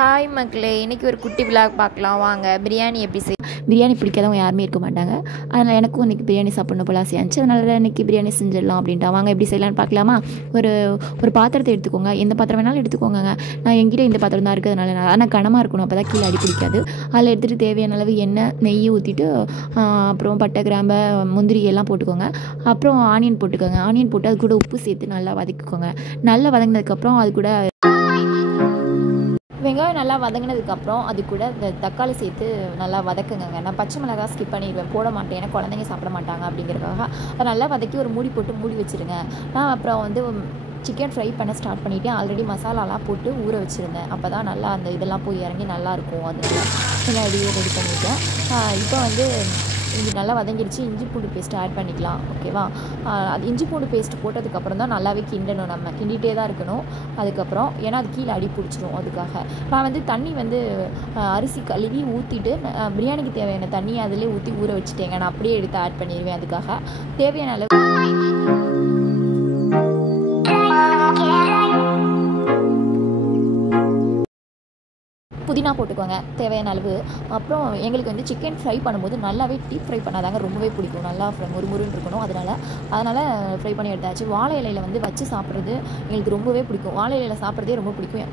Hi மக்களே, இன்றைக்கி ஒரு குட்டி விளாக் பார்க்கலாம் வாங்க. பிரியாணி எப்படி பிரியாணி பிடிக்காதவங்க யாருமே இருக்க மாட்டாங்க. அதனால் எனக்கும் இன்றைக்கி பிரியாணி சாப்பிட்ணும் போல ஆசையாக இருந்துச்சு. அதனால் இன்றைக்கி பிரியாணி செஞ்சிடலாம் அப்படின்ட்டு வாங்க எப்படி செய்யலான்னு பார்க்கலாமா. ஒரு பாத்திரத்தை எடுத்துக்கோங்க, எந்த பாத்திரம் வேணாலும் எடுத்துக்கோங்க. நான் என்கிட்ட இந்த பாத்திரம் தான் இருக்கிறதுனால ஆனால் கனமாக இருக்கணும், அப்போ தான் கீழே அடி பிடிக்காது. அதில் எடுத்துகிட்டு தேவையான அளவு எண்ணெய் நெய் ஊற்றிட்டு அப்புறம் பட்டை கிராம்பு முந்திரி எல்லாம் போட்டுக்கோங்க. அப்புறம் ஆனியன் போட்டுக்கோங்க. ஆனியன் போட்டு அது கூட உப்பு சேர்த்து நல்லா வதக்கிக்கோங்க. நல்லா வதங்கினதுக்கப்புறம் அது கூட வெங்காயம் நல்லா வதங்கினதுக்கப்புறம் அது கூட இந்த தக்காளி சேர்த்து நல்லா வதக்குங்க. நான் பச்சை மிளகாய் ஸ்கிப் பண்ணிடுவேன், போட மாட்டேன், ஏன்னா குழந்தைங்க சாப்பிட மாட்டாங்க அப்படிங்கிறதுக்காக. அதை நல்லா வதக்கி ஒரு மூடி போட்டு மூடி வச்சுருங்க. நான் அப்புறம் சிக்கன் ஃப்ரை பண்ண ஸ்டார்ட் பண்ணிவிட்டேன். ஆல்ரெடி மசாலாலாம் போட்டு ஊற வச்சுருந்தேன், அப்போ தான் நல்லா அந்த இதெல்லாம் போய் இறங்கி நல்லாயிருக்கும். அதனால முன்னாடியே ரெடி பண்ணிவிட்டேன். இப்போ இது நல்லா வதங்கிடுச்சு. இஞ்சி பூண்டு பேஸ்ட்டு ஆட் பண்ணிக்கலாம், ஓகேவா. அது இஞ்சி பூண்டு பேஸ்ட்டு போட்டதுக்கப்புறம் தான் நல்லாவே கிண்டணும், நம்ம கிண்டிகிட்டே தான் இருக்கணும். அதுக்கப்புறம் ஏன்னா அது கீழே அடி பிடிச்சிரும், அதுக்காக நான் தண்ணி அரிசி கழுவி ஊற்றிட்டு பிரியாணிக்கு தேவையான தண்ணியை அதிலே ஊற்றி ஊற வச்சுட்டேங்க. நான் அப்படியே எடுத்து ஆட் பண்ணிடுவேன். அதுக்காக தேவையான அளவு புதினா போட்டுக்கோங்க தேவையான அளவு. அப்புறம் எங்களுக்கு சிக்கன் ஃப்ரை பண்ணும்போது நல்லாவே டீப் ஃப்ரை பண்ணாதாங்க ரொம்பவே பிடிக்கும், நல்லா முறுமுறுன்னு இருக்கணும். அதனால் ஃப்ரை பண்ணி எடுத்தாச்சு. வாழை இலையில் வச்சு சாப்பிட்றது எங்களுக்கு ரொம்பவே பிடிக்கும். வாழை இலையில் சாப்பிட்றதே ரொம்ப பிடிக்கும்.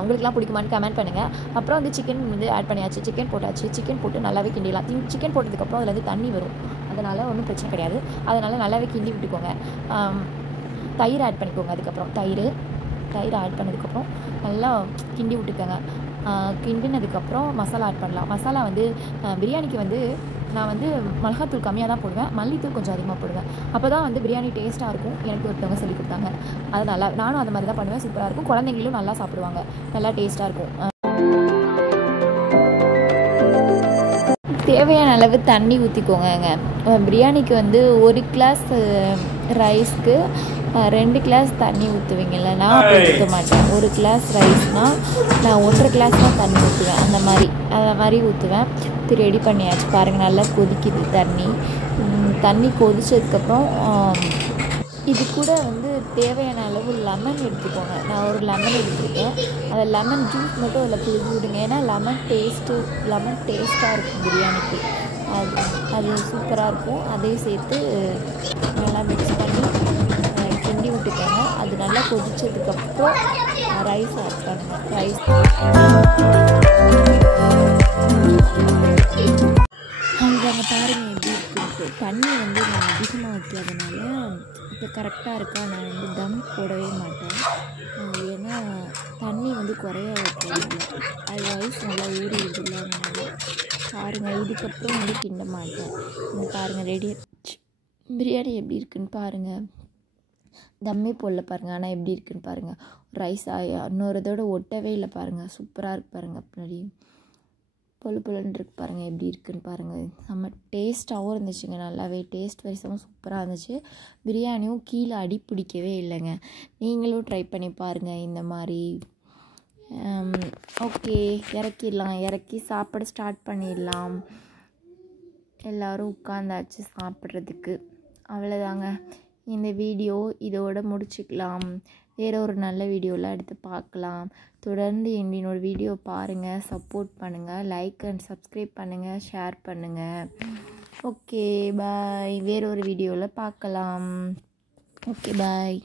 உங்களுக்குலாம் பிடிக்குமான்னு கமெண்ட் பண்ணுங்கள். அப்புறம் சிக்கன் ஆட் பண்ணியாச்சு. சிக்கன் போட்டாச்சு. சிக்கன் போட்டு நல்லாவே கிண்டிடலாம். சிக்கன் போட்டதுக்கப்புறம் அதில் தண்ணி வரும், அதனால் ஒன்றும் பிரச்சனை கிடையாது. அதனால் நல்லாவே கிண்டி விட்டுக்கோங்க. தயிர் ஆட் பண்ணிக்கோங்க. அதுக்கப்புறம் தயிர் ஆட் பண்ணதுக்கப்புறம் நல்லா கிண்டி விட்டுக்கோங்க. கிண்டினதுக்கப்புறம் மசாலா ஆட் பண்ணலாம். மசாலா பிரியாணிக்கு நான் மிளகாத்தூள் கம்மியாக தான் போடுவேன், மல்லித்தூள் கொஞ்சம் அதிகமாக போடுவேன். அப்போ தான் பிரியாணி டேஸ்ட்டாக இருக்கும். எனக்கு ஒருத்தவங்க சொல்லி கொடுத்தாங்க, அது நல்லா நானும் அந்த மாதிரி தான் பண்ணுவேன். சூப்பராக இருக்கும். குழந்தைங்களும் நல்லா சாப்பிடுவாங்க, நல்லா டேஸ்ட்டாக இருக்கும். தேவையான அளவு தண்ணி ஊற்றிக்கோங்க. பிரியாணிக்கு ஒரு கிளாஸ் ரைஸ்க்கு 2 கிளாஸ் தண்ணி ஊற்றுவீங்கள்ல, நான் அப்படி ஊற்ற மாட்டேன். 1 கிளாஸ் ரைஸ்னால் நான் 1.5 கிளாஸ் தான் தண்ணி ஊற்றுவேன். அந்த மாதிரி ஊற்றுவேன். இது ரெடி பண்ணியாச்சு. பாருங்கள், நல்லா கொதிக்குது தண்ணி கொதிச்சதுக்கப்புறம் இது கூட தேவையான அளவு லெமன் எடுத்துக்கோங்க. நான் ஒரு லெமன் எடுத்துருக்கேன். அதை லெமன் ஜூஸ் மட்டும் அதில் பிழிஞ்சு விடுங்க. ஏன்னா லெமன் டேஸ்ட்டாக இருக்கும் பிரியாணிக்கு. அது சூப்பராக இருக்கும். அதையும் சேர்த்து நல்லா மிக்ஸ் பண்ணி கிண்டி விட்டுக்கோங்க. அது நல்லா கொதிச்சதுக்கப்புறம் ரைஸ் ஆட் பண்ணுங்கள். ரைஸ் அவங்க பாருங்கள் எப்படி இருக்குது. தண்ணி நான் அதிகமாக வைக்காதனால இப்போ கரெக்டாக இருக்கா. நான் தம் போடவே மாட்டேன், ஏன்னா தண்ணி குறைய வைக்கிறதில்ல. அது ரைஸ் நல்லா ஊறி விடலாம்னால பாருங்கள். இதுக்கப்புறம் கிண்ட மாட்டேன். பாருங்கள், ரெடி பிரியாணி எப்படி இருக்குன்னு பாருங்கள். தம்மே போடல பாருங்கள், ஆனால் எப்படி இருக்குன்னு பாருங்கள். ரைஸ் இன்னொரு இதோட ஒட்டவே இல்லை பாருங்கள். சூப்பராக இருக்குது பாருங்கள். பின்னாடி பொழுன்னு இருக்கு பாருங்கள், எப்படி இருக்குன்னு பாருங்கள். நம்ம டேஸ்ட்டாகவும் இருந்துச்சுங்க. நல்லாவே டேஸ்ட் வைஸாகவும் சூப்பராக இருந்துச்சு. பிரியாணியும் கீழே அடி பிடிக்கவே இல்லைங்க. நீங்களும் ட்ரை பண்ணி பாருங்கள் இந்த மாதிரி. ஓகே, இறக்கிடலாம். இறக்கி சாப்பிட ஸ்டார்ட் பண்ணிடலாம். எல்லோரும் உட்காந்தாச்சு சாப்பிட்றதுக்கு. அவ்வளோதாங்க இந்த வீடியோ. இதோடு முடிச்சுக்கலாம். வேறு ஒரு நல்ல வீடியோவில் எடுத்து பார்க்கலாம். தொடர்ந்து என்னோடய வீடியோ பாருங்கள், சப்போர்ட் பண்ணுங்கள், லைக் அண்ட் சப்ஸ்கிரைப் பண்ணுங்கள், ஷேர் பண்ணுங்கள். ஓகே, பாய். வேறு ஒரு வீடியோவில் பார்க்கலாம். ஓகே, பாய்.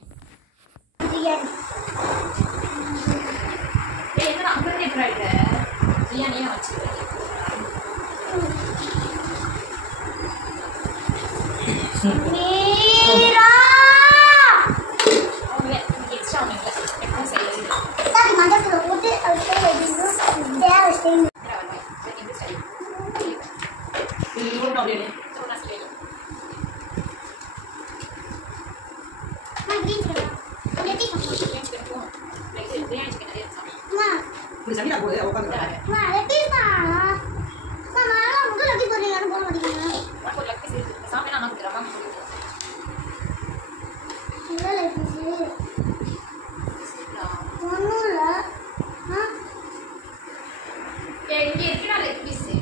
Yang dia kena ada bisik.